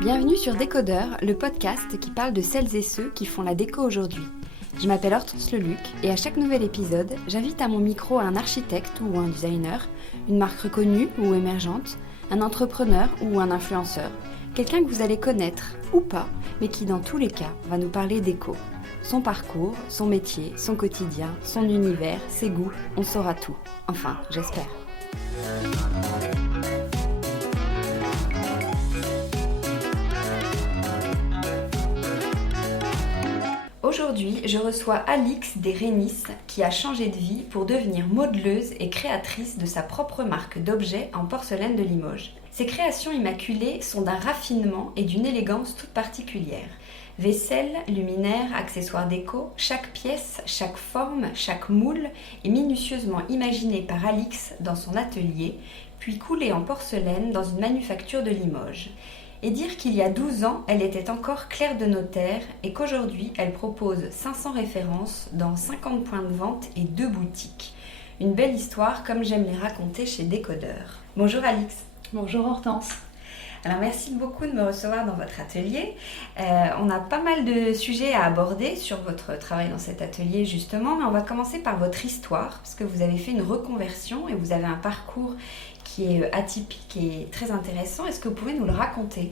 Bienvenue sur Décodeur, le podcast qui parle de celles et ceux qui font la déco aujourd'hui. Je m'appelle Hortense Leluc et à chaque nouvel épisode, j'invite à mon micro un architecte ou un designer, une marque reconnue ou émergente, un entrepreneur ou un influenceur, quelqu'un que vous allez connaître ou pas, mais qui dans tous les cas va nous parler déco. Son parcours, son métier, son quotidien, son univers, ses goûts, on saura tout. Enfin, j'espère. Aujourd'hui, je reçois Alix Desrénis qui a changé de vie pour devenir modeleuse et créatrice de sa propre marque d'objets en porcelaine de Limoges. Ses créations immaculées sont d'un raffinement et d'une élégance toute particulière. Vaisselle, luminaires, accessoires déco, chaque pièce, chaque forme, chaque moule est minutieusement imaginé par Alix dans son atelier, puis coulé en porcelaine dans une manufacture de Limoges. Et dire qu'il y a 12 ans, elle était encore clerc de notaire et qu'aujourd'hui, elle propose 500 références dans 50 points de vente et 2 boutiques. Une belle histoire comme j'aime les raconter chez Décodeur. Bonjour Alix. Bonjour Hortense. Alors merci beaucoup de me recevoir dans votre atelier. On a pas mal de sujets à aborder sur votre travail dans cet atelier justement, mais on va commencer par votre histoire parce que vous avez fait une reconversion et vous avez un parcours qui est atypique et très intéressant. Est-ce que vous pouvez nous le raconter ?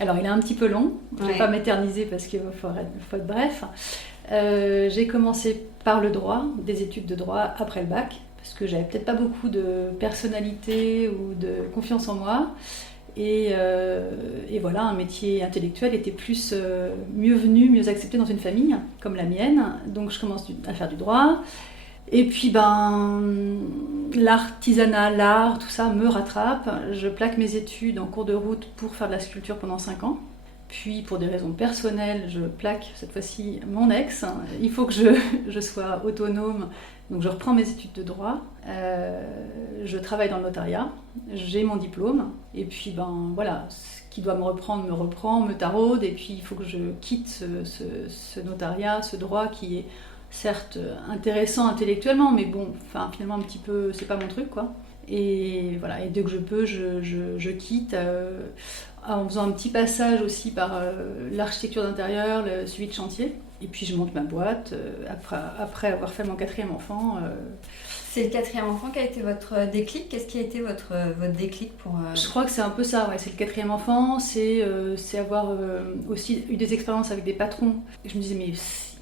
Alors il est un petit peu long, je ne vais pas m'éterniser parce qu'il faut être bref. J'ai commencé par le droit, des études de droit après le bac, parce que j'avais peut-être pas beaucoup de personnalité ou de confiance en moi. Et voilà, un métier intellectuel était plus mieux venu, mieux accepté dans une famille comme la mienne. Donc je commence à faire du droit. Et puis l'artisanat, l'art, tout ça me rattrape. Je plaque mes études en cours de route pour faire de la sculpture pendant 5 ans. Puis pour des raisons personnelles, je plaque cette fois-ci mon ex. Il faut que je sois autonome. Donc je reprends mes études de droit, je travaille dans le notariat, j'ai mon diplôme, et puis voilà, ce qui doit me reprendre me reprend, me taraude, et puis il faut que je quitte ce notariat, ce droit qui est certes intéressant intellectuellement, mais bon, finalement un petit peu, c'est pas mon truc quoi. Et voilà, et dès que je peux, je quitte, en faisant un petit passage aussi par l'architecture d'intérieur, le suivi de chantier. Et puis je monte ma boîte après avoir fait mon 4e enfant. C'est le 4e enfant qui a été votre déclic. Qu'est-ce qui a été votre déclic pour... Je crois que c'est un peu ça, ouais. C'est le 4e enfant, c'est avoir aussi eu des expériences avec des patrons. Et je me disais, mais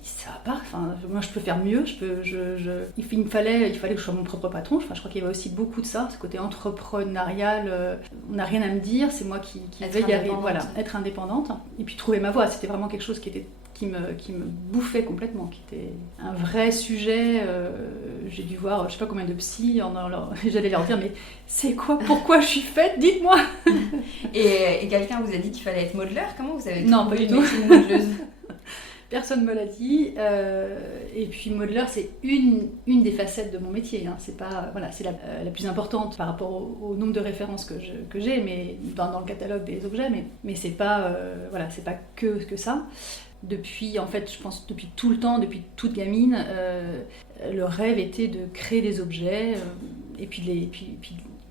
ça va pas, moi je peux faire mieux, il fallait que je sois mon propre patron. Je crois qu'il y avait aussi beaucoup de ça, ce côté entrepreneurial, on n'a rien à me dire, c'est moi qui vais y arriver, voilà, être indépendante. Et puis trouver ma voie, c'était vraiment quelque chose qui me bouffait complètement, qui était un vrai sujet. J'ai dû voir je sais pas combien de psys, j'allais leur dire mais c'est quoi, pourquoi je suis faite, dites-moi. Et quelqu'un vous a dit qu'il fallait être modeleur, comment vous avez non, pas du tout. Modeleuse. Personne me l'a dit, et puis modeleur c'est une des facettes de mon métier, hein. C'est pas, voilà, c'est la plus importante par rapport au nombre de références que j'ai, mais dans le catalogue des objets, mais c'est pas, voilà, c'est pas que ça. Depuis, en fait, je pense depuis tout le temps, depuis toute gamine, le rêve était de créer des objets, et puis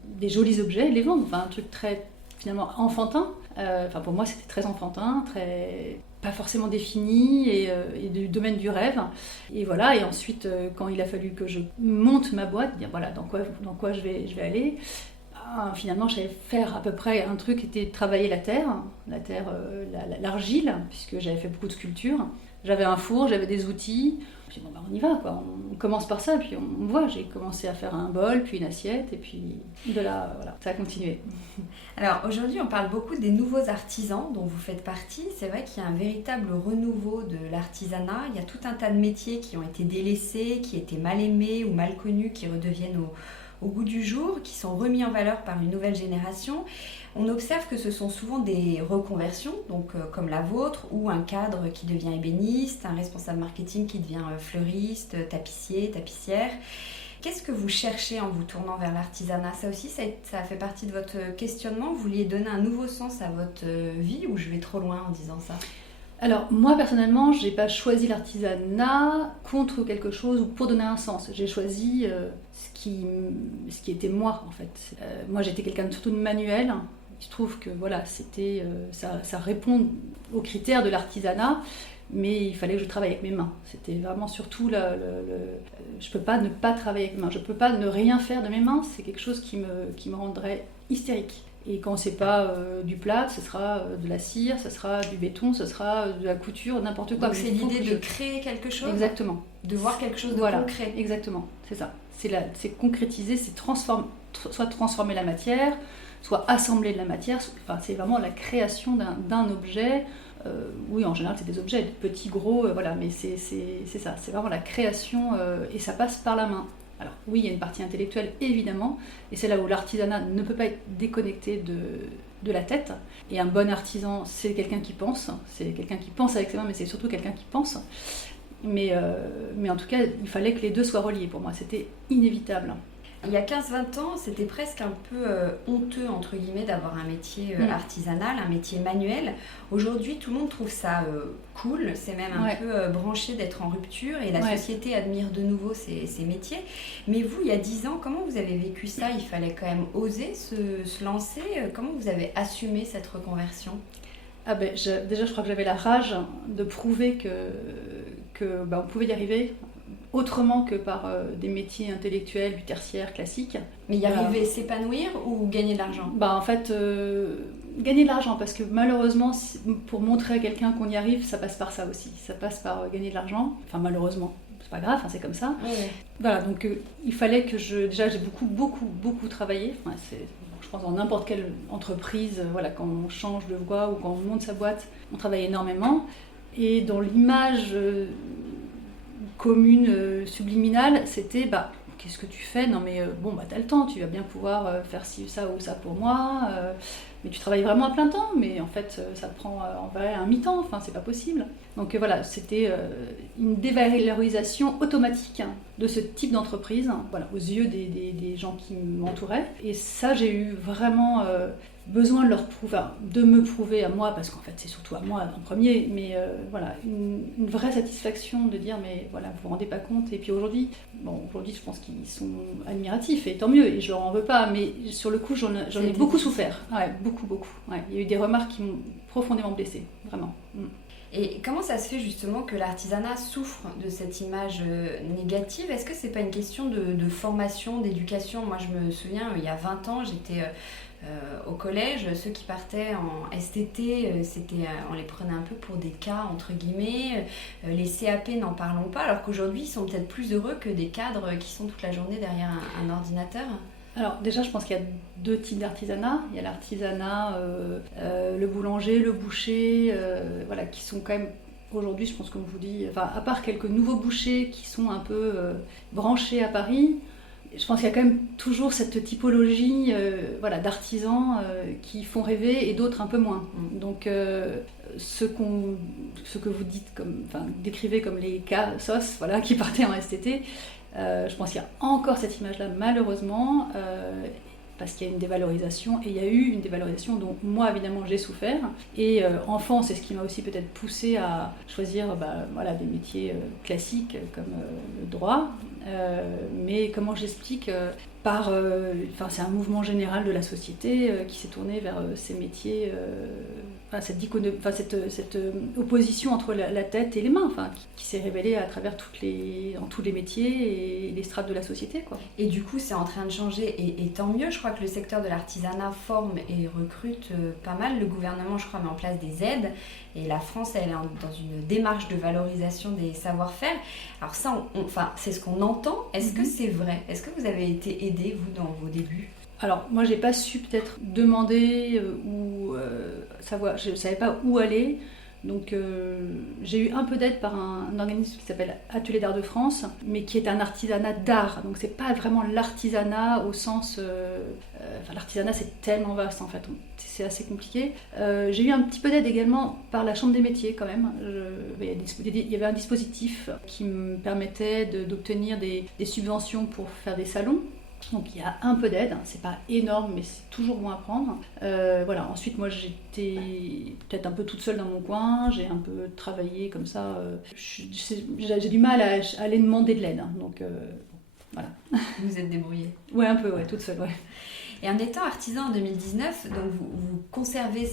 des jolis objets, les vendre, un truc très finalement enfantin. Pour moi c'était très enfantin, très pas forcément défini et du domaine du rêve. Et voilà, et ensuite quand il a fallu que je monte ma boîte, dire voilà dans quoi je vais aller. Finalement, j'allais faire à peu près un truc qui était travailler la terre, l'argile, puisque j'avais fait beaucoup de sculpture. J'avais un four, j'avais des outils. Puis on y va, quoi. On commence par ça, puis on voit. J'ai commencé à faire un bol, puis une assiette, et puis de là, voilà, ça a continué. Alors aujourd'hui, on parle beaucoup des nouveaux artisans dont vous faites partie. C'est vrai qu'il y a un véritable renouveau de l'artisanat. Il y a tout un tas de métiers qui ont été délaissés, qui étaient mal aimés ou mal connus, qui redeviennent au goût du jour, qui sont remis en valeur par une nouvelle génération. On observe que ce sont souvent des reconversions, donc comme la vôtre, ou un cadre qui devient ébéniste, un responsable marketing qui devient fleuriste, tapissier, tapissière. Qu'est-ce que vous cherchez en vous tournant vers l'artisanat ? Ça aussi, ça fait partie de votre questionnement ? Vous vouliez donner un nouveau sens à votre vie, ou je vais trop loin en disant ça ? Alors moi personnellement, j'ai pas choisi l'artisanat contre quelque chose ou pour donner un sens. J'ai choisi ce qui était moi en fait. Moi j'étais quelqu'un de surtout de manuel. Il se trouve que voilà, ça répond aux critères de l'artisanat, mais il fallait que je travaille avec mes mains. C'était vraiment surtout je peux pas ne pas travailler avec mes mains. Je peux pas ne rien faire de mes mains. C'est quelque chose qui me rendrait hystérique. Et quand c'est pas du plâtre, ce sera de la cire, ce sera du béton, ce sera de la couture, n'importe quoi. Donc c'est l'idée de créer quelque chose. Exactement. De voir quelque chose de concret. Exactement, c'est ça. C'est concrétiser, c'est soit transformer la matière, soit assembler de la matière. Enfin, c'est vraiment la création d'un objet. Oui, en général, c'est des objets, petits, gros, voilà, mais c'est ça. C'est vraiment la création et ça passe par la main. Alors oui, il y a une partie intellectuelle, évidemment, et c'est là où l'artisanat ne peut pas être déconnecté de la tête. Et un bon artisan, c'est quelqu'un qui pense. C'est quelqu'un qui pense avec ses mains, mais c'est surtout quelqu'un qui pense. Mais en tout cas, il fallait que les deux soient reliés pour moi. C'était inévitable. Il y a 15-20 ans, c'était presque un peu honteux, entre guillemets, d'avoir un métier artisanal, un métier manuel. Aujourd'hui, tout le monde trouve ça cool, c'est même un peu branché d'être en rupture et la société admire de nouveau ces métiers. Mais vous, il y a 10 ans, comment vous avez vécu ça ? Il fallait quand même oser se lancer. Comment vous avez assumé cette reconversion ? Déjà, je crois que j'avais la rage de prouver que on pouvait y arriver autrement que par des métiers intellectuels du tertiaire classique. Mais y arriver, s'épanouir ou gagner de l'argent ? En fait, gagner de l'argent, parce que malheureusement, pour montrer à quelqu'un qu'on y arrive, ça passe par ça aussi. Ça passe par gagner de l'argent. Enfin, malheureusement, c'est pas grave, c'est comme ça. Oui. Voilà, donc il fallait que déjà, j'ai beaucoup travaillé. Enfin, je pense dans n'importe quelle entreprise, voilà, quand on change de voie ou quand on monte sa boîte, on travaille énormément. Et dans l'image commune, subliminale, c'était qu'est-ce que tu fais ? Non mais t'as le temps, tu vas bien pouvoir faire ci, ça ou ça pour moi, mais tu travailles vraiment à plein temps, mais en fait ça te prend en vrai un mi-temps, enfin c'est pas possible. Donc voilà, c'était une dévalorisation automatique de ce type d'entreprise, voilà, aux yeux des gens qui m'entouraient. Et ça, j'ai eu vraiment besoin de me prouver à moi, parce qu'en fait c'est surtout à moi en premier, mais voilà, une vraie satisfaction de dire mais voilà, vous vous rendez pas compte. Et puis aujourd'hui je pense qu'ils sont admiratifs et tant mieux, et je leur en veux pas, mais sur le coup j'en ai beaucoup souffert, beaucoup. Ouais. Il y a eu des remarques qui m'ont profondément blessée, vraiment. Et comment ça se fait justement que l'artisanat souffre de cette image négative ? Est-ce que c'est pas une question de formation, d'éducation ? Moi je me souviens, il y a 20 ans, j'étais au collège, ceux qui partaient en STT, on les prenait un peu pour des cas entre guillemets, les CAP n'en parlons pas, alors qu'aujourd'hui ils sont peut-être plus heureux que des cadres qui sont toute la journée derrière un ordinateur. Alors déjà, je pense qu'il y a 2 types d'artisanat. Il y a l'artisanat, le boulanger, le boucher, voilà, qui sont quand même aujourd'hui, je pense, comme je vous dis, enfin, à part quelques nouveaux bouchers qui sont un peu branchés à Paris, je pense qu'il y a quand même toujours cette typologie voilà, d'artisans qui font rêver et d'autres un peu moins. Donc ce que vous dites décrivez comme les cas SOS, voilà, qui partaient en STT, je pense qu'il y a encore cette image-là, malheureusement, parce qu'il y a une dévalorisation, et il y a eu une dévalorisation dont moi, évidemment, j'ai souffert. Et enfant, c'est ce qui m'a aussi peut-être poussée à choisir voilà, des métiers classiques comme le droit. Mais comment j'explique c'est un mouvement général de la société qui s'est tourné vers ces métiers, cette opposition entre la tête et les mains, qui s'est révélée à travers dans tous les métiers et les strates de la société, quoi. Et du coup, c'est en train de changer, et tant mieux. Je crois que le secteur de l'artisanat forme et recrute pas mal. Le gouvernement, je crois, met en place des aides, et la France, elle est dans une démarche de valorisation des savoir-faire. Alors ça, c'est ce qu'on entend. Est-ce que c'est vrai ? Est-ce que vous avez été aidé, vous, dans vos débuts ? Alors, moi, j'ai pas su peut-être demander ou savoir, je savais pas où aller. Donc, j'ai eu un peu d'aide par un organisme qui s'appelle Atelier d'Art de France, mais qui est un artisanat d'art. Donc, c'est pas vraiment l'artisanat au sens... l'artisanat, c'est tellement vaste, en fait. C'est assez compliqué. J'ai eu un petit peu d'aide également par la Chambre des métiers, quand même. Il y avait un dispositif qui me permettait d'obtenir des subventions pour faire des salons. Donc il y a un peu d'aide, c'est pas énorme mais c'est toujours bon à prendre. Voilà. Ensuite moi j'étais peut-être un peu toute seule dans mon coin, j'ai un peu travaillé comme ça. J'ai du mal à aller demander de l'aide, donc voilà. Vous êtes débrouillée? Ouais, un peu, toute seule, ouais. Et en étant artisan en 2019, donc vous conservez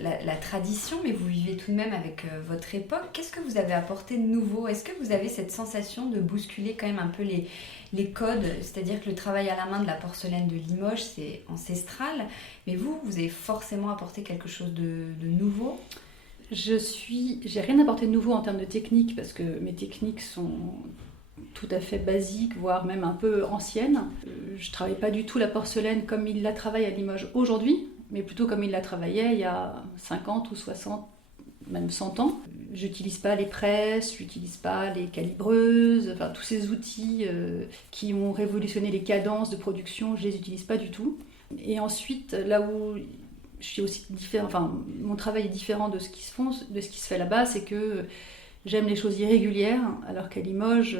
la tradition, mais vous vivez tout de même avec votre époque. Qu'est-ce que vous avez apporté de nouveau? Est-ce que vous avez cette sensation de bousculer quand même un peu les codes? C'est-à-dire que le travail à la main de la porcelaine de Limoges, c'est ancestral, mais vous avez forcément apporté quelque chose de nouveau? J'ai rien apporté de nouveau en termes de technique, parce que mes techniques sont tout à fait basique, voire même un peu ancienne. Je ne travaille pas du tout la porcelaine comme il la travaille à Limoges aujourd'hui, mais plutôt comme il la travaillait il y a 50 ou 60, même 100 ans. Je n'utilise pas les presses, je n'utilise pas les calibreuses, enfin tous ces outils qui ont révolutionné les cadences de production, je ne les utilise pas du tout. Et ensuite, là où je suis aussi différent, enfin mon travail est différent de ce qui se fait là-bas, c'est que j'aime les choses irrégulières, alors qu'à Limoges,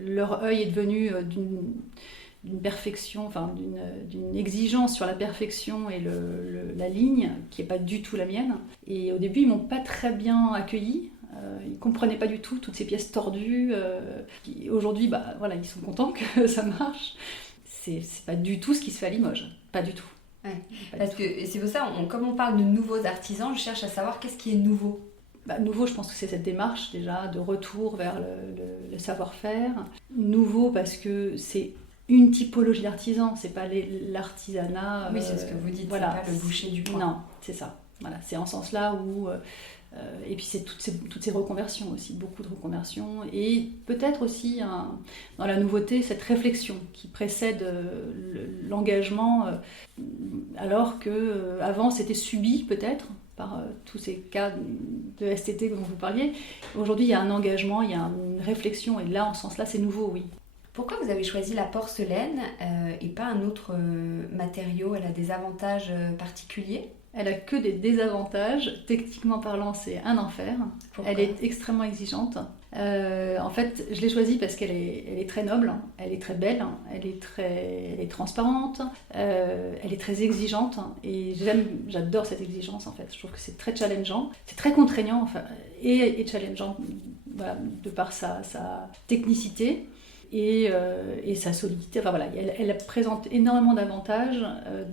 leur œil est devenu d'une perfection, enfin d'une exigence sur la perfection et la ligne, qui n'est pas du tout la mienne. Et au début, ils ne m'ont pas très bien accueillie. Ils ne comprenaient pas du tout toutes ces pièces tordues. Aujourd'hui, voilà, ils sont contents que ça marche. C'est pas du tout ce qui se fait à Limoges, pas du tout. Ouais. Parce que c'est pour ça, comme on parle de nouveaux artisans, je cherche à savoir qu'est-ce qui est nouveau. Nouveau, je pense que c'est cette démarche déjà de retour vers le savoir-faire. Nouveau parce que c'est une typologie d'artisan, c'est pas l'artisanat. Oui, c'est ce que vous dites, voilà, c'est pas le boucher du coin. Non, c'est ça. Voilà, c'est en ce sens-là où. Et puis c'est toutes ces reconversions aussi, beaucoup de reconversions. Et peut-être aussi dans la nouveauté, cette réflexion qui précède l'engagement, alors qu'avant c'était subi peut-être par tous ces cas de STT dont vous parliez. Aujourd'hui, il y a un engagement, il y a une réflexion, et là, en ce sens-là, c'est nouveau, oui. Pourquoi vous avez choisi la porcelaine et pas un autre matériau? Elle a des avantages particuliers? Elle a que des désavantages. Techniquement parlant, c'est un enfer. Pourquoi? Elle est extrêmement exigeante. En fait, je l'ai choisie parce qu'elle est très noble, elle est très belle, elle est transparente, elle est très exigeante. Et j'adore cette exigence en fait. Je trouve que c'est très challengeant, c'est très contraignant enfin, et challengeant, voilà, de par sa technicité. Et sa solidité, enfin voilà, elle présente énormément d'avantages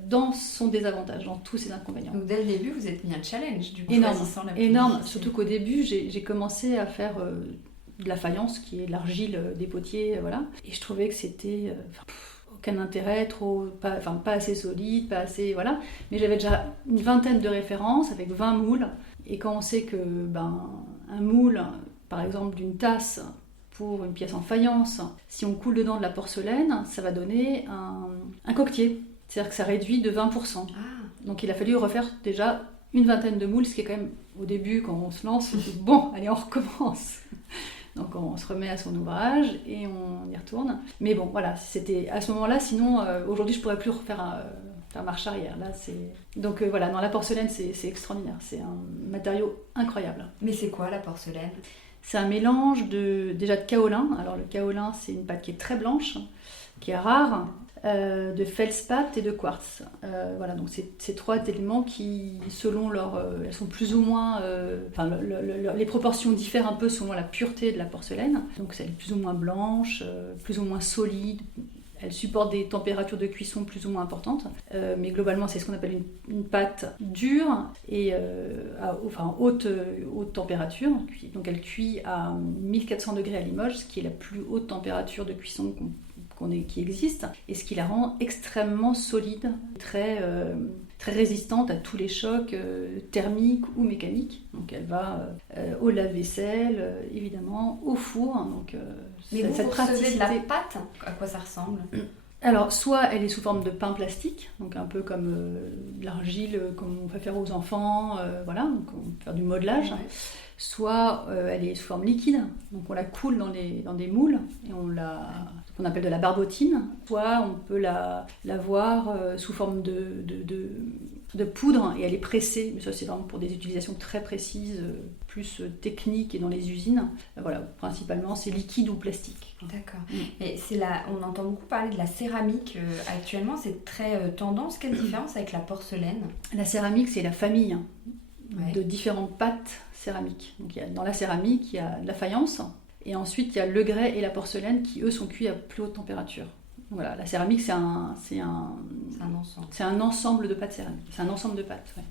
dans son désavantage, dans tous ses inconvénients. Donc dès le début, vous êtes mis un challenge, du coup, choisissant la plus énorme, difficile. surtout qu'au début, j'ai commencé à faire de la faïence, qui est l'argile des potiers, voilà. Et je trouvais que c'était aucun intérêt, pas assez solide, pas assez, voilà. Mais j'avais déjà une vingtaine de références avec 20 moules. Et quand on sait que un moule, par exemple d'une tasse, pour une pièce en faïence, si on coule dedans de la porcelaine, ça va donner un coquetier. C'est-à-dire que ça réduit de 20%. Ah. Donc il a fallu refaire déjà une vingtaine de moules, ce qui est quand même, au début, quand on se lance, on se dit, bon, allez, on recommence. Donc on se remet à son ouvrage et on y retourne. Mais bon, voilà, c'était à ce moment-là, sinon, aujourd'hui, je pourrais plus refaire faire marche arrière. Là, donc voilà, dans la porcelaine, c'est extraordinaire. C'est un matériau incroyable. Mais c'est quoi la porcelaine? C'est un mélange déjà de kaolin. Alors le kaolin, c'est une pâte qui est très blanche, qui est rare, de feldspath et de quartz. Voilà, donc c'est ces trois éléments qui, selon elles sont plus ou moins, les proportions diffèrent un peu selon la pureté de la porcelaine. Donc c'est plus ou moins blanche, plus ou moins solide. Elle supporte des températures de cuisson plus ou moins importantes, mais globalement c'est ce qu'on appelle une pâte dure et haute température. Donc elle cuit à 1400 degrés à Limoges, ce qui est la plus haute température de cuisson qui existe, et ce qui la rend extrêmement solide, très résistante à tous les chocs thermiques ou mécaniques. Donc elle va au lave-vaisselle, évidemment, au four. Donc, mais vous recevez de la pâte, à quoi ça ressemble? Alors, soit elle est sous forme de pain plastique, donc un peu comme de l'argile, comme on peut faire aux enfants, voilà, donc on peut faire du modelage. Ouais. soit elle est sous forme liquide, donc on la coule dans des moules et qu'on appelle de la barbotine, soit on peut la voir sous forme de poudre et elle est pressée, mais ça c'est vraiment pour des utilisations très précises, plus techniques et dans les usines. Voilà, principalement c'est liquide ou plastique. D'accord. Et on entend beaucoup parler de la céramique actuellement, c'est très tendance. Quelle différence avec la porcelaine? La céramique, c'est la famille de différentes pâtes céramiques. Donc dans la céramique, il y a de la faïence, et ensuite il y a le grès et la porcelaine qui eux sont cuits à plus haute température. Voilà, la céramique c'est un ensemble. C'est un ensemble de pâtes céramiques. C'est un ensemble de pâtes. Ouais.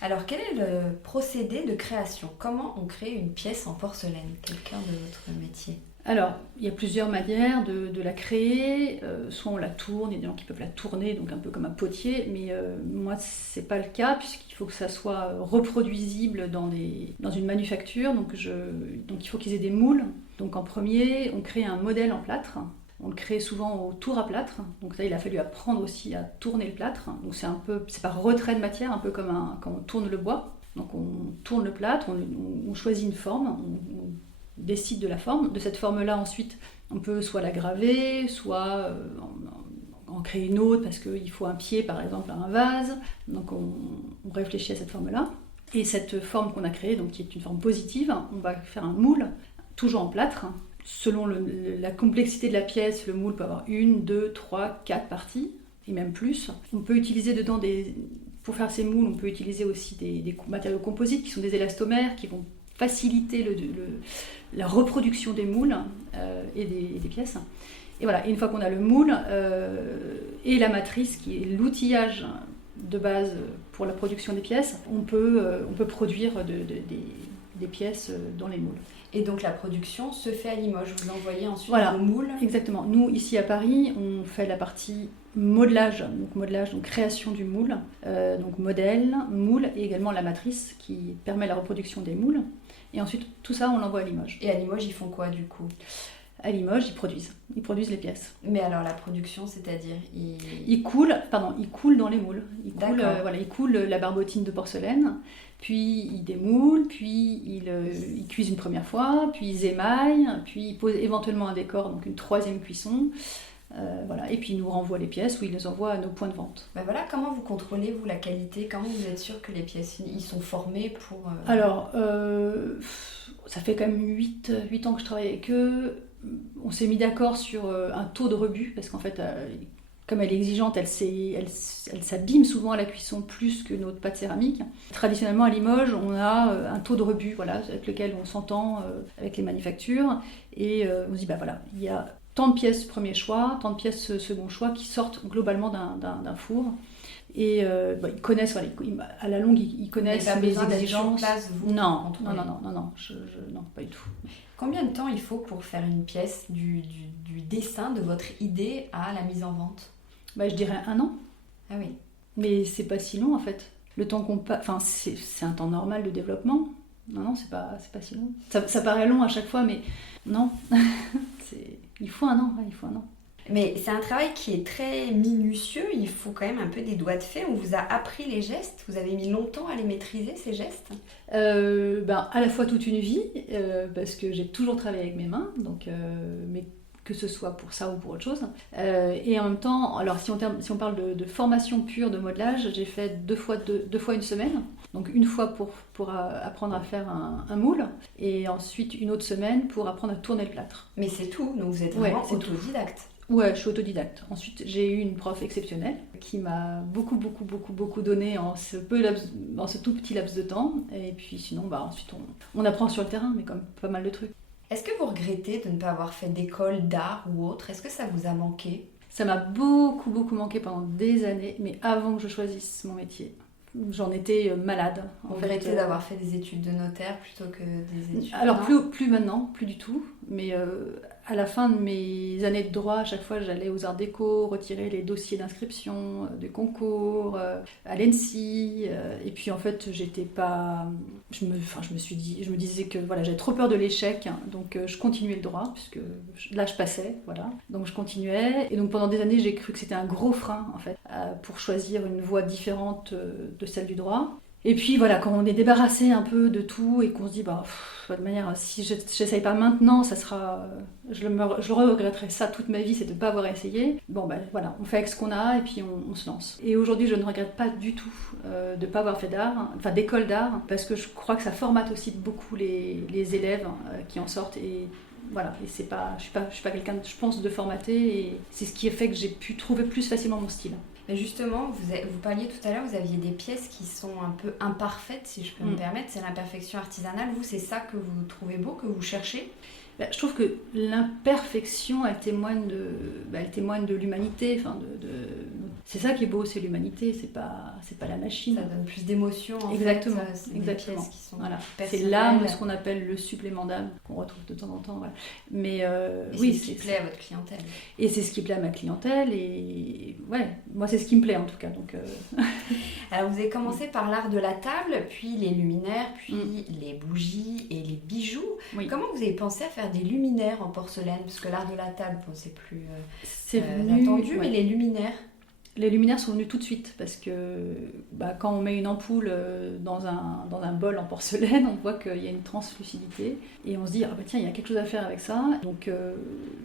Alors quel est le procédé de création? Comment on crée une pièce en porcelaine? Quel cœur de votre métier? Alors, il y a plusieurs manières de la créer. Soit on la tourne, il y a des gens qui peuvent la tourner, donc un peu comme un potier, mais moi, c'est pas le cas, puisqu'il faut que ça soit reproduisible dans une manufacture. Donc il faut qu'ils aient des moules. Donc en premier, on crée un modèle en plâtre. On le crée souvent au tour à plâtre. Donc là, il a fallu apprendre aussi à tourner le plâtre. Donc c'est par retrait de matière, un peu comme quand on tourne le bois. Donc on tourne le plâtre, on choisit une forme, on décide de la forme. De cette forme-là, ensuite, on peut soit la graver, soit en créer une autre parce qu'il faut un pied, par exemple, à un vase. Donc on réfléchit à cette forme-là. Et cette forme qu'on a créée, donc qui est une forme positive, on va faire un moule, toujours en plâtre. Selon la complexité de la pièce, le moule peut avoir 1, 2, 3, 4 parties, et même plus. On peut utiliser dedans pour faire ces moules, on peut utiliser aussi des matériaux composites qui sont des élastomères qui vont faciliter la reproduction des moules et des pièces. Et voilà, et une fois qu'on a le moule et la matrice qui est l'outillage de base pour la production des pièces, on peut produire des pièces dans les moules. Et donc la production se fait à Limoges, vous envoyez ensuite voilà, vos moules? Exactement. Nous, ici à Paris, on fait la partie modelage, donc création du moule, donc modèle, moule et également la matrice qui permet la reproduction des moules. Et ensuite, tout ça, on l'envoie à Limoges. Et à Limoges, ils font quoi du coup? À Limoges, ils produisent les pièces. Mais alors la production, c'est-à-dire ils coulent dans les moules. Ils coulent la barbotine de porcelaine, puis ils démoulent, puis ils cuisent une première fois, puis ils émaillent, puis ils posent éventuellement un décor, donc une troisième cuisson. Voilà. Et puis ils nous renvoient les pièces ou ils les envoient à nos points de vente. Ben voilà, comment vous contrôlez vous la qualité? Comment vous êtes sûr que les pièces ils sont formés pour... Alors, ça fait quand même 8 ans que je travaille avec eux. On s'est mis d'accord sur un taux de rebut parce qu'en fait, comme elle est exigeante, elle s'abîme souvent à la cuisson plus que notre pâte céramique. Traditionnellement à Limoges, on a un taux de rebut avec lequel on s'entend avec les manufactures et on se dit voilà, il y a tant de pièces premier choix, tant de pièces second choix qui sortent globalement d'un four. Et ils connaissent, à la longue, ils connaissent mes exigences. Sur place, vous, non, pas du tout. Combien de temps il faut pour faire une pièce du dessin de votre idée à la mise en vente? Je dirais 1 an. Ah oui. Mais c'est pas si long en fait. Le temps qu'on passe, c'est un temps normal de développement. Non, c'est pas si long. Ça paraît long à chaque fois, mais non. Il faut 1 an. Mais c'est un travail qui est très minutieux, il faut quand même un peu des doigts de fée. On vous a appris les gestes, vous avez mis longtemps à les maîtriser, ces gestes? À la fois toute une vie, parce que j'ai toujours travaillé avec mes mains, donc, mais que ce soit pour ça ou pour autre chose. Et en même temps, alors si on parle de formation pure de modelage, j'ai fait 2 fois une semaine. Donc une fois pour apprendre à faire un moule, et ensuite une autre semaine pour apprendre à tourner le plâtre. Mais c'est tout, donc vous êtes vraiment autodidacte. Ouais, je suis autodidacte. Ensuite, j'ai eu une prof exceptionnelle qui m'a beaucoup donné en ce tout petit laps de temps. Et puis sinon, ensuite, on apprend sur le terrain, mais comme pas mal de trucs. Est-ce que vous regrettez de ne pas avoir fait d'école d'art ou autre? Est-ce que ça vous a manqué? Ça m'a beaucoup manqué pendant des années, mais avant que je choisisse mon métier. J'en étais malade. Vous regrettez d'avoir fait des études de notaire plutôt que des études... Alors plus maintenant, plus du tout. Mais à la fin de mes années de droit, à chaque fois j'allais aux Arts Déco, retirer les dossiers d'inscription des concours, à l'ENSI. Et puis en fait, j'étais pas... Je me disais que j'avais trop peur de l'échec, donc je continuais le droit, puisque là je passais, voilà. Donc je continuais. Et donc pendant des années, j'ai cru que c'était un gros frein, en fait, pour choisir une voie différente de celle du droit. Et puis voilà, quand on est débarrassé un peu de tout et qu'on se dit, bah, de manière, si j'essaye pas maintenant, ça sera, je le regretterai ça toute ma vie, c'est de ne pas avoir essayé. Bon ben voilà, on fait avec ce qu'on a et puis on se lance. Et aujourd'hui, je ne regrette pas du tout de ne pas avoir fait d'art, enfin d'école d'art, parce que je crois que ça formate aussi beaucoup les élèves qui en sortent. Et voilà, et c'est pas, je suis pas quelqu'un, je pense, de formaté, et c'est ce qui a fait que j'ai pu trouver plus facilement mon style. Mais justement, vous parliez tout à l'heure, vous aviez des pièces qui sont un peu imparfaites, si je peux me permettre, c'est l'imperfection artisanale. Vous, c'est ça que vous trouvez beau, que vous cherchez? Je trouve que l'imperfection, elle témoigne de l'humanité. Enfin, c'est ça qui est beau, c'est l'humanité, c'est pas la machine. Ça donne plus d'émotion, en exactement, fait. C'est exactement. Des pièces qui sont c'est l'âme, ce qu'on appelle le supplément d'âme, qu'on retrouve de temps en temps. Voilà. Mais oui, c'est ce qui plaît à votre clientèle. Et c'est ce qui plaît à ma clientèle, et ouais, moi c'est ce qui me plaît en tout cas. Donc, Alors vous avez commencé par l'art de la table, puis les luminaires, puis les bougies et les bijoux. Oui. Comment vous avez pensé à faire des luminaires en porcelaine? Parce que l'art de la table, bon, c'est plus attendu, mais les luminaires? Les luminaires sont venus tout de suite parce que quand on met une ampoule dans un bol en porcelaine, on voit qu'il y a une translucidité et on se dit tiens, il y a quelque chose à faire avec ça. Donc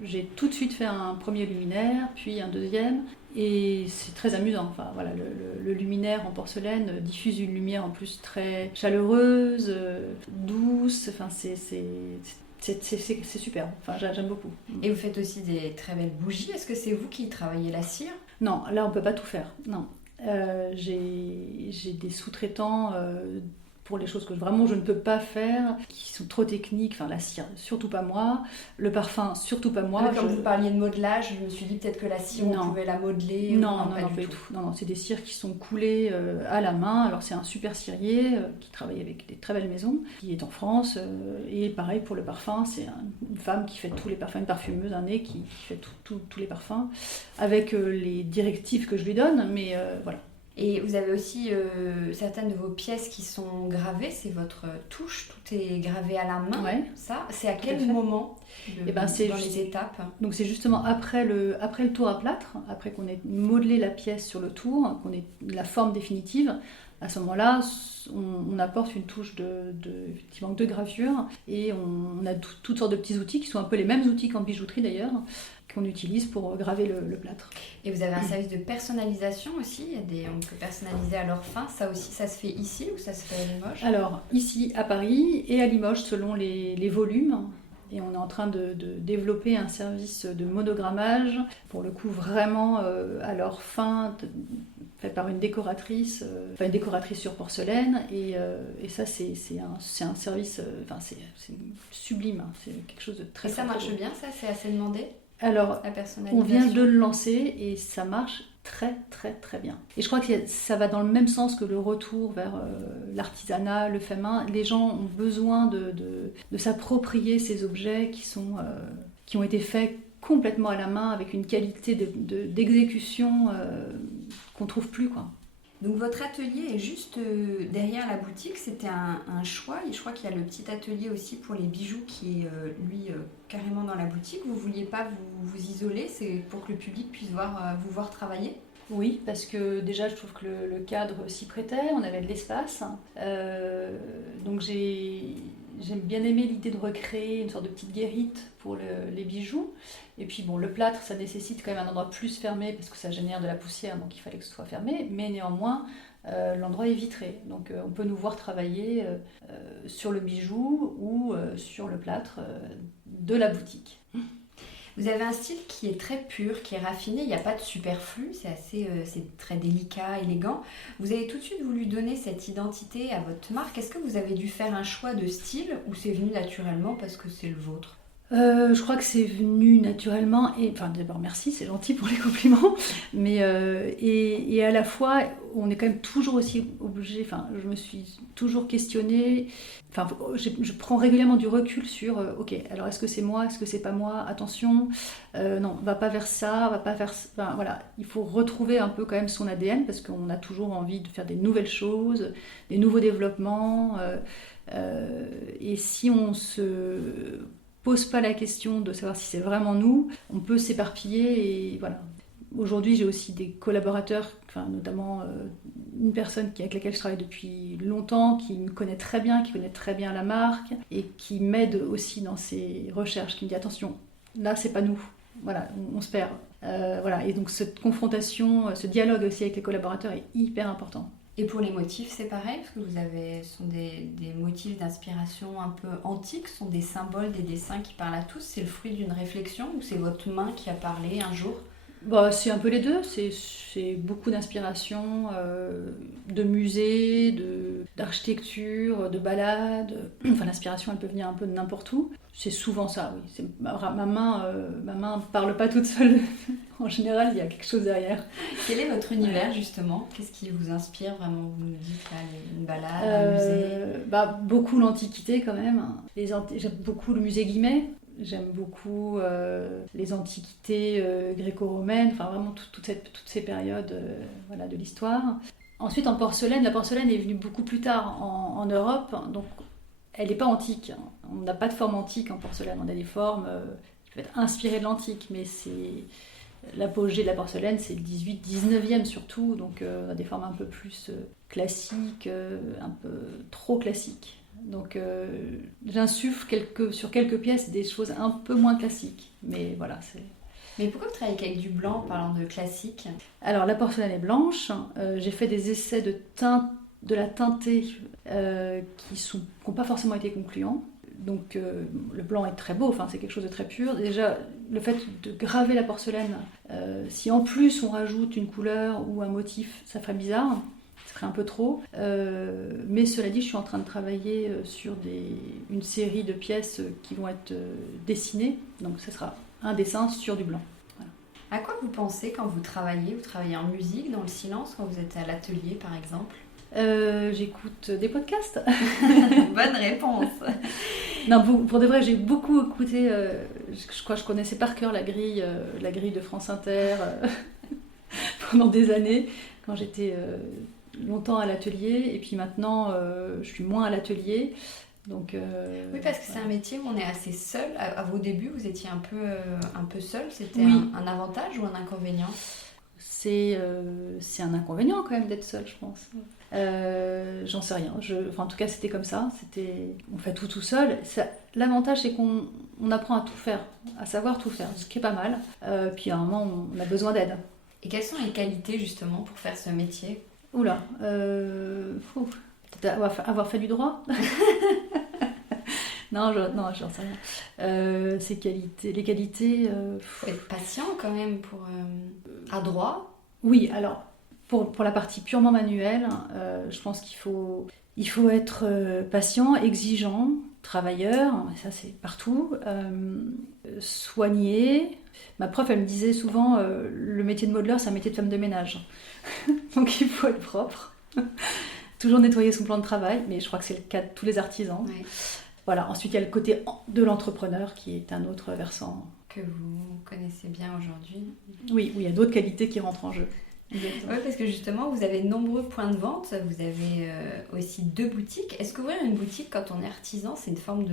j'ai tout de suite fait un premier luminaire, puis un deuxième, et c'est très amusant. Enfin voilà, le luminaire en porcelaine diffuse une lumière en plus très chaleureuse, douce. Enfin c'est super, enfin, j'aime beaucoup. Et vous faites aussi des très belles bougies. Est-ce que c'est vous qui travaillez la cire? Non, là on peut pas tout faire, non. J'ai des sous-traitants pour les choses que vraiment je ne peux pas faire, qui sont trop techniques, enfin la cire, surtout pas moi, le parfum, surtout pas moi. Comme vous parliez de modelage, je me suis dit peut-être que la cire, on pouvait la modeler. Non, pas du tout. Non, c'est des cires qui sont coulées à la main. Alors c'est un super cirier qui travaille avec des très belles maisons, qui est en France, et pareil pour le parfum, c'est une femme qui fait tous les parfums, une parfumeuse, un nez qui fait tous les parfums, avec les directives que je lui donne, mais voilà. Et vous avez aussi certaines de vos pièces qui sont gravées, c'est votre touche, tout est gravé à la main. Ouais. Ça, c'est à quel moment dans les étapes? Donc c'est justement après le tour à plâtre, après qu'on ait modelé la pièce sur le tour, qu'on ait la forme définitive. À ce moment-là, on apporte une touche de gravure, et on a toutes sortes de petits outils qui sont un peu les mêmes outils qu'en bijouterie d'ailleurs, qu'on utilise pour graver le plâtre. Et vous avez un service de personnalisation aussi? On peut personnaliser à leur faim. Ça aussi, ça se fait ici ou ça se fait à Limoges? Alors, ici à Paris et à Limoges selon les volumes. Et on est en train de développer un service de monogrammage, pour le coup vraiment à leur fin, fait par une décoratrice sur porcelaine. Et ça, c'est un service, c'est sublime, hein, c'est quelque chose de très... Et ça marche bien, ça? C'est assez demandé? Alors, on vient de le lancer et ça marche très très très bien. Et je crois que ça va dans le même sens que le retour vers l'artisanat, le fait main. Les gens ont besoin de s'approprier ces objets qui ont été faits complètement à la main, avec une qualité d'exécution qu'on ne trouve plus, quoi. Donc votre atelier est juste derrière la boutique, c'était un choix, et je crois qu'il y a le petit atelier aussi pour les bijoux qui est lui carrément dans la boutique. Vous ne vouliez pas vous isoler, c'est pour que le public puisse vous voir travailler? Oui, parce que déjà je trouve que le cadre s'y prêtait, on avait de l'espace, donc j'aime bien aimé l'idée de recréer une sorte de petite guérite pour les bijoux. Et puis bon, le plâtre, ça nécessite quand même un endroit plus fermé parce que ça génère de la poussière, donc il fallait que ce soit fermé. Mais néanmoins, l'endroit est vitré. Donc on peut nous voir travailler sur le bijou ou sur le plâtre de la boutique. Vous avez un style qui est très pur, qui est raffiné, il n'y a pas de superflu, c'est très délicat, élégant. Vous avez tout de suite voulu donner cette identité à votre marque. Est-ce que vous avez dû faire un choix de style ou c'est venu naturellement parce que c'est le vôtre? Je crois que c'est venu naturellement, et enfin d'abord merci, c'est gentil pour les compliments, mais et à la fois on est quand même toujours aussi obligé, enfin je me suis toujours questionnée, enfin je prends régulièrement du recul sur ok, alors est-ce que c'est moi, est-ce que c'est pas moi, attention, non, va pas vers ça, va pas vers, enfin, voilà, il faut retrouver un peu quand même son ADN parce qu'on a toujours envie de faire des nouvelles choses, des nouveaux développements, et si on se pose pas la question de savoir si c'est vraiment nous, on peut s'éparpiller et voilà. Aujourd'hui, j'ai aussi des collaborateurs, notamment une personne avec laquelle je travaille depuis longtemps, qui me connaît très bien, qui connaît très bien la marque et qui m'aide aussi dans ses recherches, qui me dit attention, là c'est pas nous, voilà, on se perd. Voilà. Et donc cette confrontation, ce dialogue aussi avec les collaborateurs est hyper important. Et pour les motifs, c'est pareil, parce que ce sont des motifs d'inspiration un peu antiques, ce sont des symboles, des dessins qui parlent à tous. C'est le fruit d'une réflexion ou c'est votre main qui a parlé un jour? C'est un peu les deux, c'est beaucoup d'inspiration, de musées, d'architecture, de balades. Enfin, l'inspiration, elle peut venir un peu de n'importe où. C'est souvent ça, oui. Ma main parle pas toute seule. En général, il y a quelque chose derrière. Quel est votre univers, justement? Qu'est-ce qui vous inspire vraiment? Vous nous dites là, une balade, un musée? Beaucoup l'Antiquité quand même. J'aime beaucoup le musée Guimet. J'aime beaucoup les antiquités gréco-romaines, enfin vraiment toutes ces périodes de l'histoire. Ensuite, en porcelaine, la porcelaine est venue beaucoup plus tard en Europe, donc elle n'est pas antique. On n'a pas de forme antique en porcelaine, on a des formes qui peuvent être inspirées de l'antique, mais l'apogée de la porcelaine, c'est le 18-19e surtout, donc on a des formes un peu plus classiques, un peu trop classiques. Donc j'insuffle sur quelques pièces des choses un peu moins classiques, mais voilà. Mais pourquoi vous travaillez avec du blanc en parlant de classique? Alors la porcelaine est blanche, j'ai fait des essais de la teintée qui n'ont pas forcément été concluants. Donc le blanc est très beau, c'est quelque chose de très pur. Déjà, le fait de graver la porcelaine, si en plus on rajoute une couleur ou un motif, ça ferait bizarre. Ça ferait un peu trop. Mais cela dit, je suis en train de travailler sur une série de pièces qui vont être dessinées. Donc ça sera un dessin sur du blanc. Voilà. À quoi vous pensez quand vous travaillez? Vous travaillez en musique, dans le silence, quand vous êtes à l'atelier par exemple? J'écoute des podcasts. Bonne réponse. Non, pour de vrai, j'ai beaucoup écouté. Je crois que je connaissais par cœur la grille de France Inter pendant des années, quand j'étais longtemps à l'atelier. Et puis maintenant, je suis moins à l'atelier. Donc, oui, parce que c'est un métier où on est assez seul. À vos débuts, vous étiez un peu seul. C'était oui. un avantage ou un inconvénient? C'est un inconvénient quand même d'être seul, je pense. J'en sais rien. En tout cas, c'était comme ça. On fait tout seul. L'avantage, c'est qu'on apprend à tout faire, à savoir tout faire, ce qui est pas mal. Puis à un moment, on a besoin d'aide. Et quelles sont les qualités justement pour faire ce métier? Oula, peut-être avoir fait du droit. Non, j'en sais rien. Les qualités. Faut être patient quand même adroit. Oui, alors pour la partie purement manuelle, je pense qu'il faut être patient, exigeant, travailleur, ça c'est partout, soigné. Ma prof, elle me disait souvent, le métier de modeleur, c'est un métier de femme de ménage. Donc il faut être propre. Toujours nettoyer son plan de travail, mais je crois que c'est le cas de tous les artisans. Ouais. Voilà. Ensuite, il y a le côté de l'entrepreneur qui est un autre versant. Que vous connaissez bien aujourd'hui. Oui, il y a d'autres qualités qui rentrent en jeu. Oui, parce que justement, vous avez de nombreux points de vente, vous avez aussi 2 boutiques. Est-ce qu'ouvrir une boutique quand on est artisan, c'est une forme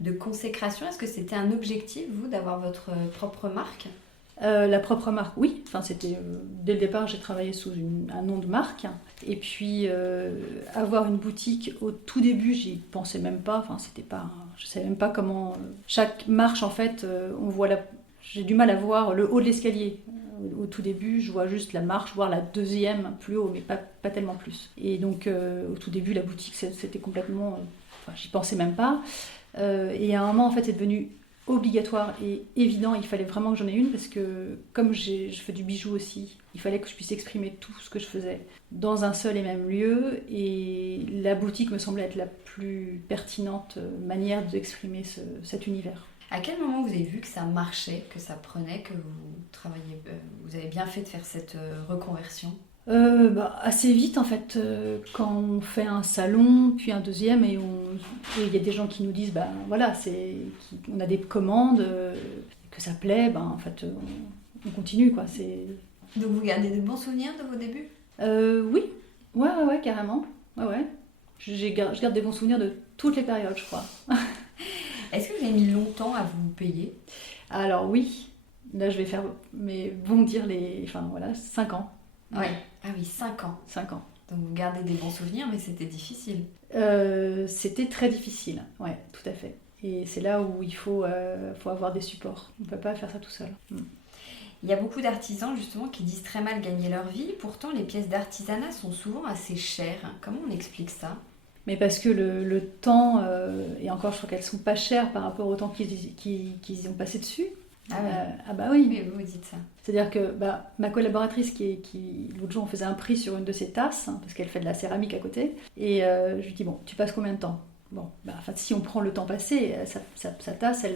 de consécration? Est-ce que c'était un objectif, vous, d'avoir votre propre marque? La propre marque, oui. C'était dès le départ, j'ai travaillé sous un nom de marque. Et puis avoir une boutique au tout début, j'y pensais même pas. Je savais même pas comment. Chaque marche, en fait, j'ai du mal à voir le haut de l'escalier. Au tout début, je vois juste la marche, voire la deuxième plus haut, mais pas tellement plus. Et donc, au tout début, la boutique, c'était complètement. J'y pensais même pas. Et à un moment, en fait, c'est devenu obligatoire et évident, il fallait vraiment que j'en ai une parce que comme je fais du bijou aussi, il fallait que je puisse exprimer tout ce que je faisais dans un seul et même lieu, et la boutique me semblait être la plus pertinente manière d'exprimer cet univers. À quel moment vous avez vu que ça marchait, que ça prenait, que vous avez bien fait de faire cette reconversion? Assez vite en fait, quand on fait un salon, puis un deuxième, et il y a des gens qui nous disent on a des commandes, que ça plaît, en fait on continue quoi. Donc vous gardez de bons souvenirs de vos débuts? Oui, ouais, carrément. Ouais. Je garde des bons souvenirs de toutes les périodes, je crois. Est-ce que vous avez mis longtemps à vous payer? Alors oui, Là, je vais faire, mais vont dire enfin voilà, 5 ans. Ouais. Ah oui, 5 ans. 5 ans. Donc vous gardez des bons souvenirs, mais c'était difficile. C'était très difficile, ouais, tout à fait. Et c'est là où il faut avoir des supports. On ne peut pas faire ça tout seul. Il y a beaucoup d'artisans justement qui disent très mal gagner leur vie. Pourtant, les pièces d'artisanat sont souvent assez chères. Comment on explique ça? Mais parce que le temps, et encore je crois qu'elles sont pas chères par rapport au temps qu'ils ont passé dessus. Ah ouais. Ah bah oui. Oui, vous dites ça. C'est-à-dire que ma collaboratrice, l'autre jour on faisait un prix sur une de ses tasses, parce qu'elle fait de la céramique à côté, et je lui dis, bon, tu passes combien de temps? Bon, si on prend le temps passé, sa tasse, il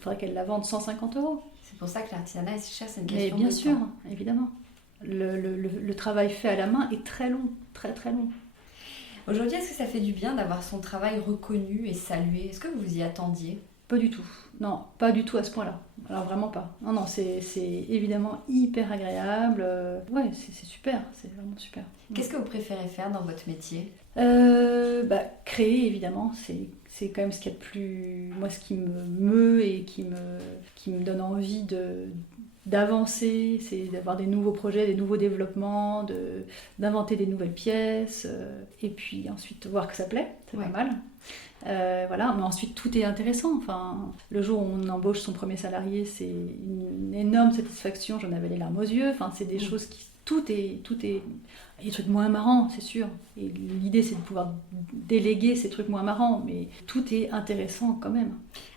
faudrait qu'elle la vende 150 €. C'est pour ça que l'artisanat est si cher, c'est une Mais question bien de sûr, temps. évidemment. Le travail fait à la main est très long, très très long. Aujourd'hui, est-ce que ça fait du bien d'avoir son travail reconnu et salué? Est-ce que vous vous y attendiez? Pas du tout. Non, pas du tout à ce point-là. Alors vraiment pas. Non, c'est évidemment hyper agréable. Ouais, c'est super, c'est vraiment super. Qu'est-ce que vous préférez faire dans votre métier? Créer, évidemment, c'est quand même ce qu'il y a de plus... Moi, ce qui me meut et qui me donne envie d'avancer, c'est d'avoir des nouveaux projets, des nouveaux développements, d'inventer des nouvelles pièces, et puis ensuite voir que ça plaît, c'est pas mal. Voilà, mais ensuite tout est intéressant. Enfin, le jour où on embauche son premier salarié, c'est une énorme satisfaction, j'en avais les larmes aux yeux. Enfin, c'est des choses qui... Tout est... Il y a des trucs moins marrants, c'est sûr. Et l'idée, c'est de pouvoir déléguer ces trucs moins marrants, mais tout est intéressant quand même.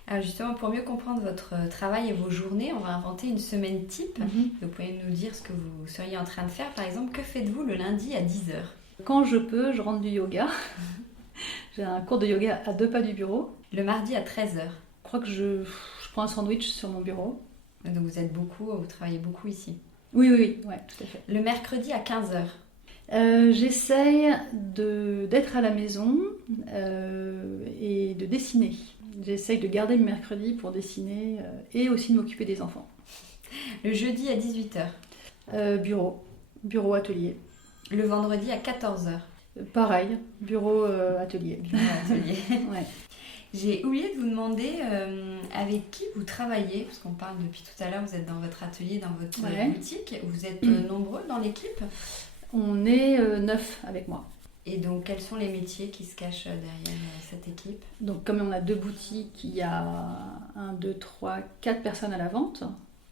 Alors justement, pour mieux comprendre votre travail et vos journées, on va inventer une semaine type. Vous pouvez nous dire ce que vous seriez en train de faire. Par exemple, que faites-vous le lundi à 10h? Quand je peux, je rentre du yoga. J'ai un cours de yoga à 2 pas du bureau. Le mardi à 13h. Je crois que je prends un sandwich sur mon bureau. Donc vous travaillez beaucoup ici. Oui, ouais, tout à fait. Le mercredi à 15h. J'essaye d'être à la maison et de dessiner. J'essaye de garder le mercredi pour dessiner et aussi de m'occuper des enfants. Le jeudi à 18h. Bureau atelier. Le vendredi à 14h. Pareil, bureau atelier. Ouais. J'ai oublié de vous demander avec qui vous travaillez, parce qu'on parle depuis tout à l'heure, vous êtes dans votre atelier, dans votre boutique. Vous êtes nombreux dans l'équipe? On est 9 avec moi. Et donc, quels sont les métiers qui se cachent derrière cette équipe? Donc, comme on a 2 boutiques, il y a 4 personnes à la vente.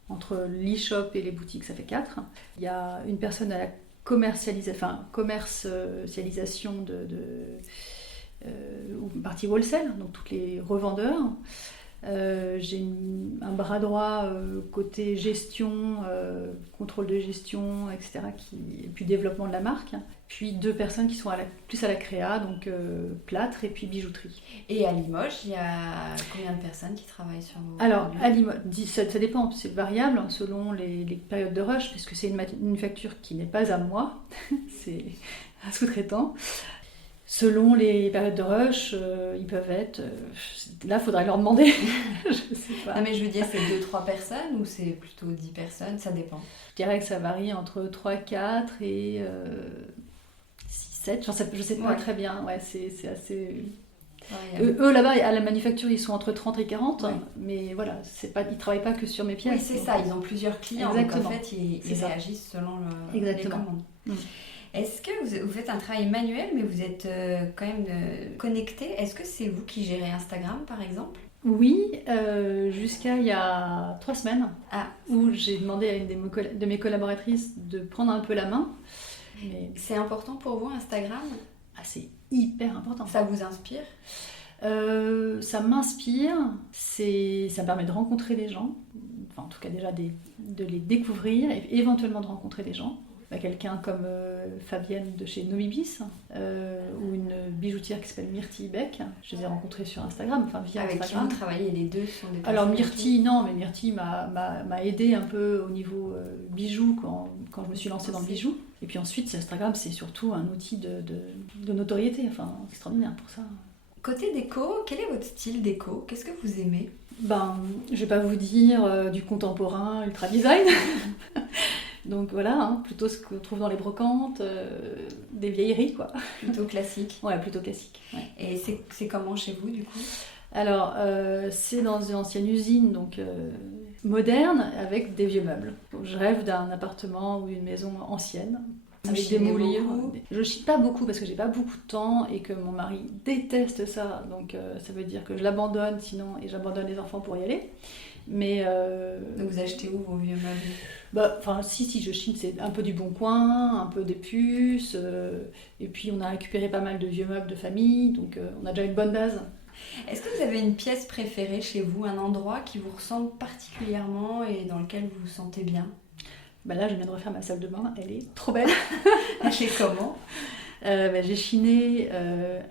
Entre l'e-shop et les boutiques, ça fait 4. Il y a une personne à la commercialisation ou partie wholesale, donc tous les revendeurs. J'ai un bras droit côté gestion, contrôle de gestion, etc. Et puis développement de la marque. Puis 2 personnes qui sont plus à la créa, donc plâtre et puis bijouterie. Et à Limoges, il y a combien de personnes qui travaillent sur vos Alors, produits? à Limoges, ça dépend, c'est variable selon les périodes de rush, puisque c'est une manufacture qui n'est pas à moi, c'est un sous-traitant. Selon les périodes de rush, ils peuvent être... là, il faudrait leur demander. Je sais pas. Non, mais je veux dire, c'est 2-3 personnes ou c'est plutôt 10 personnes? Ça dépend. Je dirais que ça varie entre 3, 4 et 6, 7. Genre, je sais pas très bien. Ouais, c'est assez... Eux, là-bas, à la manufacture, ils sont entre 30 et 40. Ouais. Mais voilà, ils ne travaillent pas que sur mes pièces. Oui, c'est ça. Ils ont plusieurs clients. Exactement. Donc, en fait, ils réagissent selon les commandes. Est-ce que vous faites un travail manuel, mais vous êtes quand même connecté? Est-ce que c'est vous qui gérez Instagram, par exemple? Oui, jusqu'à il y a 3 semaines, où j'ai demandé à une de mes collaboratrices de prendre un peu la main. Mais... C'est important pour vous, Instagram? C'est hyper important. Ça vous inspire? Ça m'inspire, ça permet de rencontrer des gens, enfin en tout cas déjà de les découvrir et éventuellement de rencontrer des gens. Quelqu'un comme Fabienne de chez Nomibis ou une bijoutière qui s'appelle Myrtille Beck. Je les ai rencontrées sur Instagram, via Avec Instagram. Qui vous travaillez les deux sont des Alors Myrtille, non, mais Myrtille m'a aidée un peu au niveau bijoux quand je me suis lancée dans le bijou. Et puis ensuite, Instagram, c'est surtout un outil de notoriété, extraordinaire pour ça. Côté déco, quel est votre style déco? Qu'est-ce que vous aimez? Je vais pas vous dire du contemporain, ultra design. Donc voilà, plutôt ce qu'on trouve dans les brocantes, des vieilleries quoi. Plutôt classique. Ouais, plutôt classique. Ouais. Et c'est comment chez vous du coup? Alors, c'est dans une ancienne usine, donc moderne avec des vieux meubles. Donc, je rêve d'un appartement ou une maison ancienne. Avec des moulures. Je chine pas beaucoup parce que j'ai pas beaucoup de temps et que mon mari déteste ça. Donc ça veut dire que je l'abandonne sinon et j'abandonne les enfants pour y aller. Mais donc vous achetez où vos vieux meubles ? Si, je chine, c'est un peu du Bon Coin, un peu des puces, et puis on a récupéré pas mal de vieux meubles de famille, donc on a déjà une bonne base. Est-ce que vous avez une pièce préférée chez vous, un endroit qui vous ressemble particulièrement et dans lequel vous vous sentez bien ? Là, je viens de refaire ma salle de bain, elle est trop belle. Chez comment ? J'ai chiné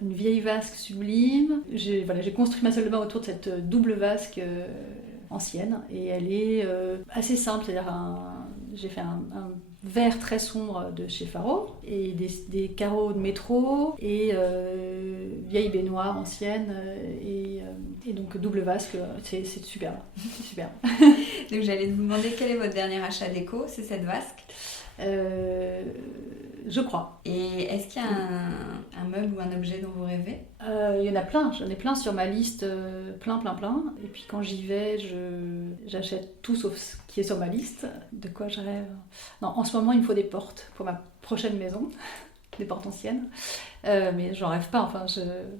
une vieille vasque sublime. J'ai construit ma salle de bain autour de cette double vasque ancienne et elle est assez simple, c'est-à-dire j'ai fait un vert très sombre de chez Faro et des carreaux de métro et vieille baignoire ancienne et donc double vasque, c'est super, c'est super. Donc j'allais vous demander quel est votre dernier achat déco, c'est cette vasque ? Je crois. Et est-ce qu'il y a un meuble ou un objet dont vous rêvez ? Il y en a plein, j'en ai plein sur ma liste, plein. Et puis quand j'y vais, j'achète tout sauf ce qui est sur ma liste. De quoi je rêve ? Non, en ce moment, il me faut des portes pour ma prochaine maison, des portes anciennes. Mais j'en rêve pas,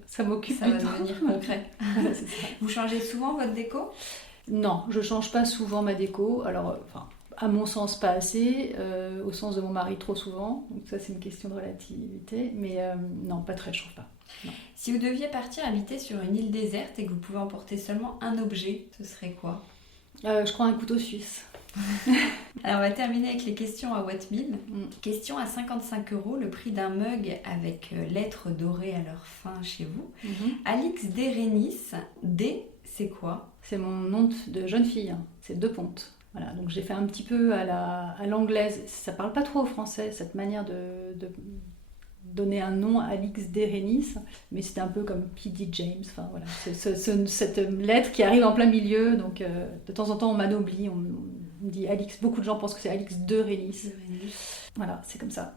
ça m'occupe. Ça va devenir concret. C'est ça. Vous changez souvent votre déco ? Non, je change pas souvent ma déco. Alors, à mon sens, pas assez. Au sens de mon mari, trop souvent. Donc ça, c'est une question de relativité. Mais non, pas très, je trouve pas. Non. Si vous deviez partir habiter sur une île déserte et que vous pouvez emporter seulement un objet, ce serait quoi ? Je crois un couteau suisse. Alors on va terminer avec les questions à What 1000. Question à 55 €, le prix d'un mug avec lettres dorées à leur fin chez vous. Alix Derenis, D, c'est quoi ? C'est mon nom de jeune fille, c'est 2 pontes. Voilà, donc j'ai fait un petit peu à l'anglaise. Ça parle pas trop au français, cette manière de donner un nom à Alix Derenis, mais c'était un peu comme P.D. James. Enfin voilà, c'est cette lettre qui arrive en plein milieu, donc de temps en temps on m'anoblit, on me dit Alix. Beaucoup de gens pensent que c'est Alix Derenis. Voilà, c'est comme ça.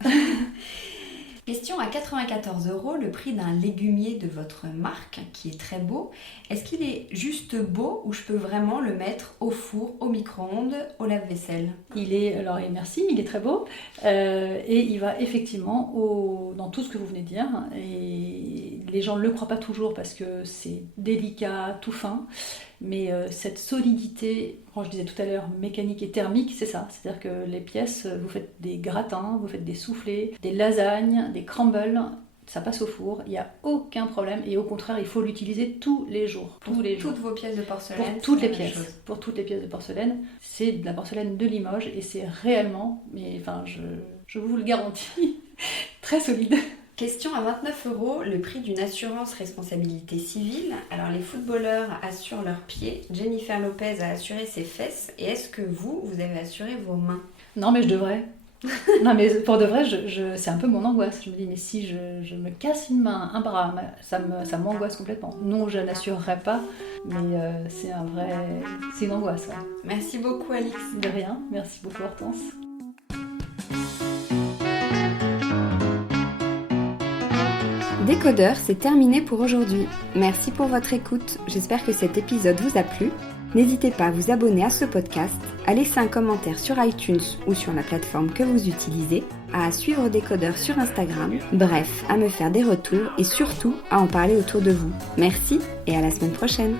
Question à 94 €, le prix d'un légumier de votre marque, qui est très beau. Est-ce qu'il est juste beau ou je peux vraiment le mettre au four, au micro-ondes, au lave-vaisselle ? Merci, il est très beau. Et il va effectivement dans tout ce que vous venez de dire. Et les gens ne le croient pas toujours parce que c'est délicat, tout fin. Mais cette solidité, quand je disais tout à l'heure mécanique et thermique, c'est ça. C'est-à-dire que les pièces, vous faites des gratins, vous faites des soufflés, des lasagnes, des crumbles, ça passe au four, il n'y a aucun problème. Et au contraire, il faut l'utiliser tous les jours. Toutes vos pièces de porcelaine. Pour toutes les pièces de porcelaine, c'est de la porcelaine de Limoges et c'est réellement, je vous le garantis, très solide. Question à 29 €, le prix d'une assurance responsabilité civile. Alors les footballeurs assurent leurs pieds, Jennifer Lopez a assuré ses fesses, et est-ce que vous avez assuré vos mains ? Non mais je devrais. Non mais pour de vrai, c'est un peu mon angoisse. Je me dis mais si je me casse une main, un bras, ça m'angoisse complètement. Non, je n'assurerai pas, mais c'est une angoisse. Ouais. Merci beaucoup Alix. De rien, merci beaucoup Hortense. Décodeur, c'est terminé pour aujourd'hui. Merci pour votre écoute. J'espère que cet épisode vous a plu. N'hésitez pas à vous abonner à ce podcast, à laisser un commentaire sur iTunes ou sur la plateforme que vous utilisez, à suivre Décodeur sur Instagram, bref, à me faire des retours et surtout à en parler autour de vous. Merci et à la semaine prochaine.